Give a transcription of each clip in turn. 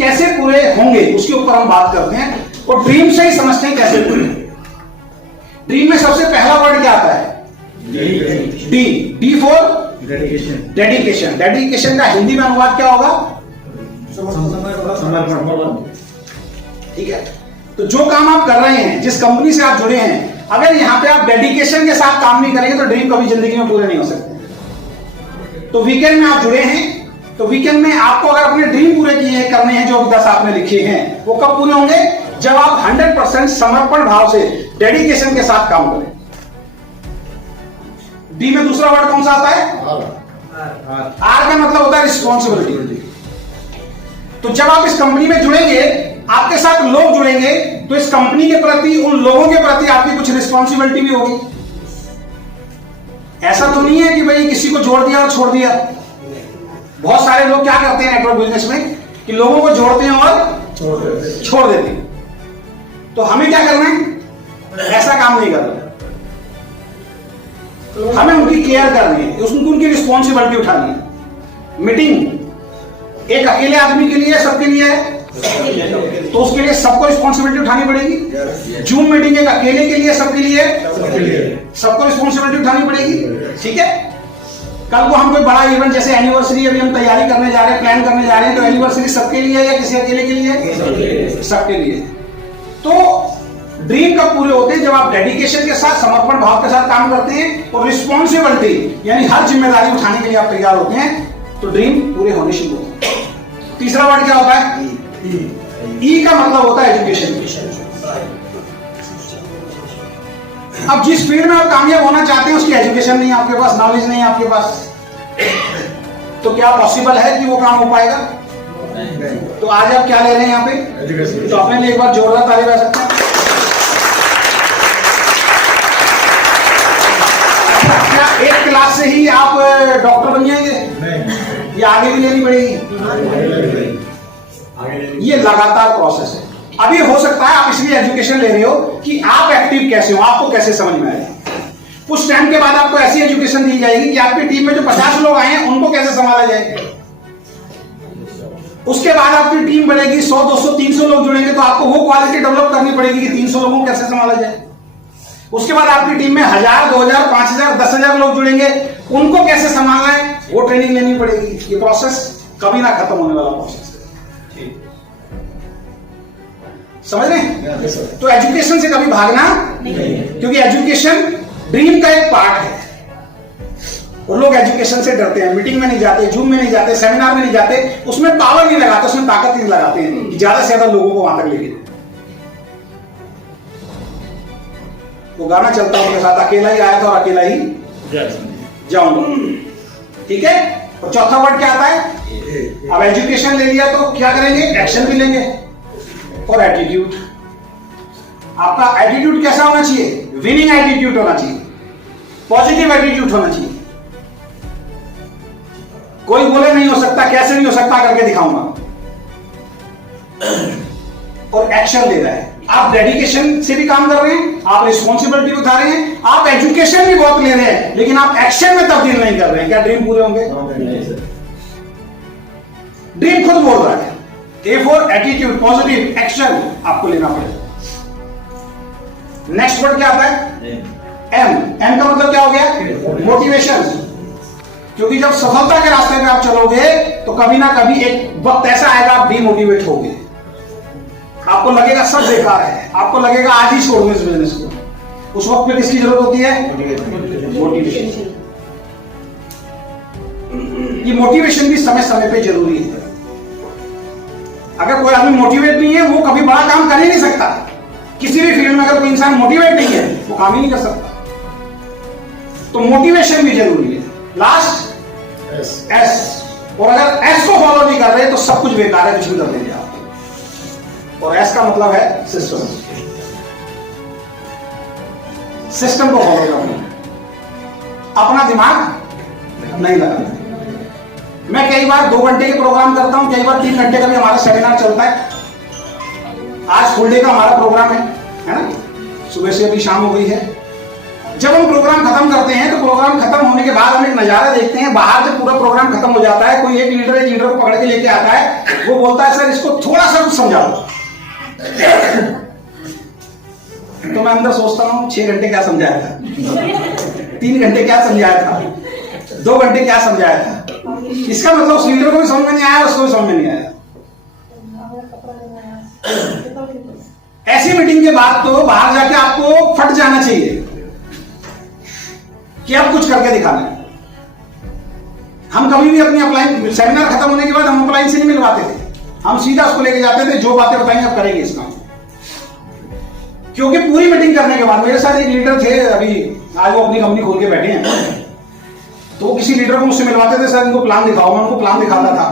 कैसे पूरे होंगे उसके ऊपर हम बात करते हैं, और ड्रीम से ही समझते हैं कैसे पूरे। ड्रीम में सबसे पहला वर्ड क्या आता है? D. D for dedication. Dedication. Dedication का हिंदी में अनुवाद क्या होगा? समर्पण। ठीक है, तो जो काम आप कर रहे हैं, जिस कंपनी से आप जुड़े हैं, अगर यहां पे आप डेडिकेशन के साथ काम नहीं करेंगे तो ड्रीम कभी जिंदगी में पूरे नहीं हो सकते। तो वीकेंड में आप जुड़े हैं, तो वीकेंड में आपको अगर अपने ड्रीम पूरे किए करने हैं, जो 10 आपने लिखे हैं, वो कब पूरे होंगे? जब आप 100% समर्पण भाव से, डेडिकेशन के साथ काम करें। डी में दूसरा वर्ड कौन सा आता है? आर का मतलब होता है रिस्पॉन्सिबिलिटी। तो जब आप इस कंपनी में जुड़ेंगे, आपके साथ लोग जुड़ेंगे, तो इस कंपनी के प्रति, उन लोगों के प्रति आपकी कुछ रिस्पॉन्सिबिलिटी भी होगी। ऐसा तो नहीं है कि भाई किसी को जोड़ दिया और छोड़ दिया। बहुत सारे लोग क्या करते हैं नेटवर्क बिजनेस में कि लोगों को जोड़ते हैं और छोड़ देते हैं। तो हमें क्या करना है? ऐसा काम नहीं करना। हमें उनकी केयर करनी है, उनकी रिस्पॉन्सिबिलिटी उठानी है। मीटिंग एक अकेले आदमी के लिए, सबके लिए है, तो उसके लिए सबको रिस्पॉन्सिबिलिटी उठानी पड़ेगी। जूम मीटिंग एक अकेले के लिए, सबके लिए, सबको रिस्पॉन्सिबिलिटी उठानी पड़ेगी। ठीक है, कल को हम कोई बड़ा इवेंट जैसे एनिवर्सरी अभी हम तैयारी करने जा रहे हैं, प्लान करने जा रहे हैं, तो एनिवर्सरी सबके लिए या किसी अकेले के लिए? सबके लिए। तो ड्रीम कब पूरे होते हैं? जब आप डेडिकेशन के साथ, समर्पण भाव के साथ काम करते हैं और रिस्पॉन्सिबिलिटी यानी हर जिम्मेदारी उठाने के लिए आप तैयार होते हैं, तो ड्रीम पूरे होने शुरू होते हैं। तीसरा वर्ड क्या होता है? ई का मतलब होता है एजुकेशन। अब जिस फील्ड में आप कामयाब होना चाहते हैं उसकी एजुकेशन नहीं है आपके पास, नॉलेज नहीं है आपके पास, तो क्या पॉसिबल है कि वो काम हो पाएगा? तो आज आप क्या ले रहे हैं यहाँ पे? तो अपने लिए एक बार जोरदार ताली बजा सकते हैं। क्या एक क्लास से ही आप डॉक्टर बन जाएंगे? ये आगे भी लेनी पड़ेगी। ये लगातार प्रोसेस है। अभी हो सकता है आप इसलिए एजुकेशन ले रहे हो कि आप एक्टिव कैसे हो, आपको कैसे समझ में आए। कुछ टाइम के बाद आपको ऐसी एजुकेशन दी जाएगी कि आपकी टीम में जो 50 लोग आए हैं उनको कैसे संभाला जाए। उसके बाद आपकी टीम बढ़ेगी, 100, 200, 300 लोग जुड़ेंगे, तो आपको वो क्वालिटी डेवलप करनी पड़ेगी कि 300 लोगों को कैसे संभाला जाए। उसके बाद आपकी टीम में 1000, 2000, 5000, 10,000 लोग जुड़ेंगे, उनको कैसे संभालना है, वो ट्रेनिंग लेनी पड़ेगी। ये प्रोसेस कभी ना खत्म होने वाला प्रोसेस है। समझ रहे हैं? तो एजुकेशन से कभी भागना नहीं, क्योंकि एजुकेशन ड्रीम का एक पार्ट है। और लोग एजुकेशन से डरते हैं, मीटिंग में नहीं जाते, जूम में नहीं जाते, सेमिनार में नहीं जाते, उसमें पावर नहीं लगाते, उसमें ताकत नहीं लगाते हैं कि ज्यादा से ज्यादा लोगों को वहां तक लेके। वो गाना चलता है उनके साथ, अकेला ही आया था और अकेला ही जाऊंगा। ठीक है, और चौथा वर्ड क्या आता है? अब एजुकेशन ले लिया तो क्या करेंगे? एक्शन भी लेंगे। और एटीट्यूड। आपका एटीट्यूड कैसा होना चाहिए? विनिंग एटीट्यूड होना चाहिए, पॉजिटिव एटीट्यूड होना चाहिए। कोई बोले नहीं हो सकता, कैसे नहीं हो सकता, करके दिखाऊंगा। और एक्शन ले रहा है। आप डेडिकेशन से भी काम कर रहे हैं, आप रिस्पॉन्सिबिलिटी उठा रहे हैं, आप एजुकेशन भी बहुत ले रहे हैं, लेकिन आप एक्शन में तब्दील नहीं कर रहे हैं। क्या ड्रीम पूरे होंगे? ड्रीम खुद बोल रहा है। A for attitude, positive action आपको लेना पड़ेगा। नेक्स्ट वर्ड क्या आता है? एम। एम का मतलब क्या हो गया? मोटिवेशन। क्योंकि जब सफलता के रास्ते पे आप चलोगे तो कभी ना कभी एक वक्त ऐसा आएगा आप डीमोटिवेट होगे, आपको लगेगा सब बेकार है, आपको लगेगा आज ही छोड़ दो इस बिजनेस को। उस वक्त में किसकी जरूरत होती है? मोटिवेशन। ये मोटिवेशन भी समय समय पे जरूरी है। अगर कोई आदमी मोटिवेट नहीं है, वो कभी बड़ा काम कर ही नहीं सकता। किसी भी फील्ड में अगर कोई इंसान मोटिवेट नहीं है, वो काम ही नहीं कर सकता। तो मोटिवेशन भी जरूरी है। Last S. और अगर एस को फॉलो नहीं कर रहे तो सब कुछ बेकार है, कुछ भी कर देंगे आप। और एस का मतलब है सिस्टम। सिस्टम को फॉलो करना, अपना दिमाग नहीं लगाना। मैं कई बार 2 घंटे के प्रोग्राम करता हूं, कई बार 3 घंटे का भी हमारा सेमिनार चलता है। आज फुल डे का हमारा प्रोग्राम है ना? सुबह से अभी शाम हो गई है, जब हम प्रोग्राम खत्म करते हैं तो प्रोग्राम खत्म होने के बाद हम एक नजारा देखते हैं, बाहर जब पूरा प्रोग्राम खत्म हो जाता है, कोई एक लीडर को पकड़ के लेके आता है, वो बोलता है सर इसको थोड़ा सा कुछ समझा दो। तो मैं अंदर सोचता हूं 6 घंटे क्या समझाया था, 3 घंटे क्या समझाया था, 2 घंटे क्या समझाया था। इसका मतलब उस लीडर को भी समझ में नहीं आया, उसको भी समझ में नहीं आया। ऐसी मीटिंग के बाद तो बाहर जाके आपको फट जाना चाहिए कि अब कुछ करके दिखाना है। हम कभी भी अपनी अपलाइन सेमिनार खत्म होने के बाद हम अपलाइन से नहीं मिलवाते थे, हम सीधा उसको लेके जाते थे, जो बातें बताएंगे अब करेंगे इस काम। क्योंकि पूरी मीटिंग करने के बाद, मेरे साथ एक लीडर थे अभी, आज वो अपनी कंपनी खोल के बैठे हैं, तो किसी लीडर को मुझसे मिलवाते थे, सर इनको प्लान दिखाओ। मैं उनको प्लान दिखाता था,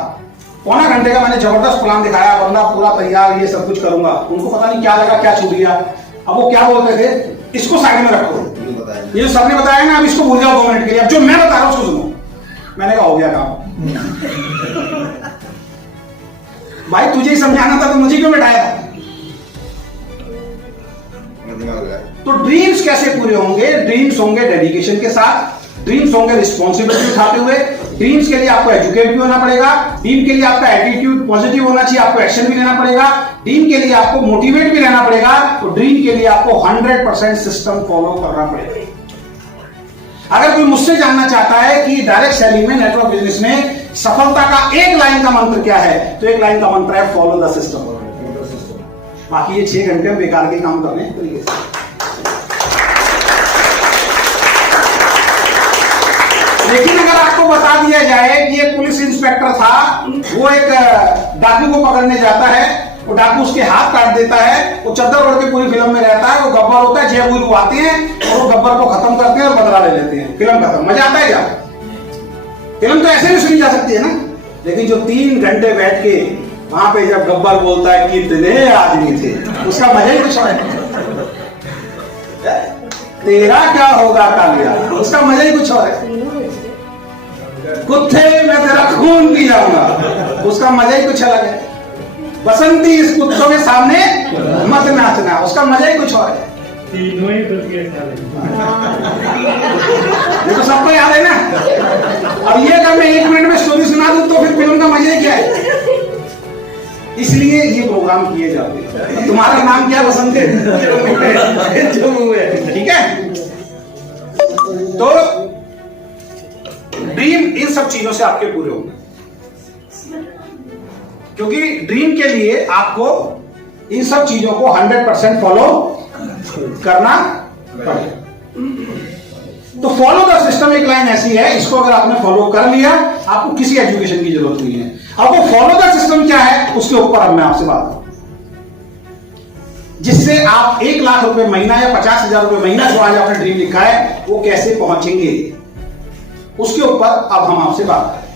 पौना घंटे का मैंने जबरदस्त प्लान दिखाया, बंदा पूरा तैयार, ये सब कुछ करूंगा। उनको पता नहीं क्या लगा, क्या छूट गया। अब वो क्या बोलते थे, इसको साइड में रखो, ये जो सबने बताया ना अब इसको भूल जाओ 2 मिनट के लिए, अब जो मैं बता रहा हूं उसको सुनो। मैंने कहा हो गया काम। भाई तुझे ही समझाना था तो मुझे क्यों बैठाया था। तो ड्रीम्स कैसे पूरे होंगे? ड्रीम्स होंगे डेडिकेशन के साथ, ड्रीम्स होंगे रिस्पॉन्सिबिलिटी उठाते हुए। ड्रीम्स के लिए आपको एजुकेट भी होना पड़ेगा, ड्रीम के लिए आपका एटीट्यूड पॉजिटिव होना चाहिए, आपको एक्शन भी लेना पड़ेगा, ड्रीम के लिए आपको मोटिवेट भी रहना पड़ेगा, तो ड्रीम के लिए आपको 100% सिस्टम फॉलो करना पड़ेगा। अगर कोई मुझसे जानना चाहता है कि डायरेक्ट सेलिंग में, नेटवर्क बिजनेस में सफलता का एक लाइन का मंत्र क्या है, तो एक लाइन का मंत्र है फॉलो द सिस्टम। बाकी ये 6 घंटे में बेकार के काम करने तरीके से। लेकिन अगर आपको बता दिया जाए कि एक पुलिस इंस्पेक्टर था, वो एक डाकू को पकड़ने जाता है, वो डाकू उसके हाथ काट देता है, वो चद्दर ओढ़ के पूरी फिल्म में रहता है, वो गब्बर होता है, जय वीरू आते हैं और वो गब्बर को खत्म करते हैं और बदला ले लेते हैं, फिल्म खत्म। मजा आता है क्या? फिल्म तो ऐसे भी सुनी जा सकती है ना, लेकिन जो 3 घंटे बैठ के वहां पे जब गब्बर बोलता है कितने आदमी थे, उसका मजा ही कुछ है। तेरा क्या होगा कालिया, उसका मजा ही कुछ और है। कुत्ते मैं तेरा खून पी जाऊंगा, उसका मजा ही कुछ अलग है। बसंती इस कुत्तों के सामने मत नाचना, उसका मजा ही कुछ और है। ये तो सबको याद है ना। अब ये अगर मैं 1 मिनट में स्टोरी सुना दूं तो फिर फिल्म का मजा ही क्या है। इसलिए ये प्रोग्राम किए जाते हैं। तुम्हारा नाम क्या बसंती? ठीक है। तो ड्रीम इन सब चीजों से आपके पूरे होंगे, क्योंकि ड्रीम के लिए आपको इन सब चीजों को 100% फॉलो करना पड़ेगा। तो फॉलो द सिस्टम एक लाइन ऐसी है, इसको अगर आपने फॉलो कर लिया, आपको किसी एजुकेशन की जरूरत नहीं है। अब वो फॉलो द सिस्टम क्या है, उसके ऊपर अब मैं आपसे बात करूं, जिससे आप 1 लाख रुपए महीना या 50,000 रुपए महीना जो आज आपने ड्रीम लिखा है, वो कैसे पहुंचेंगे, उसके ऊपर अब हम आपसे बात करें।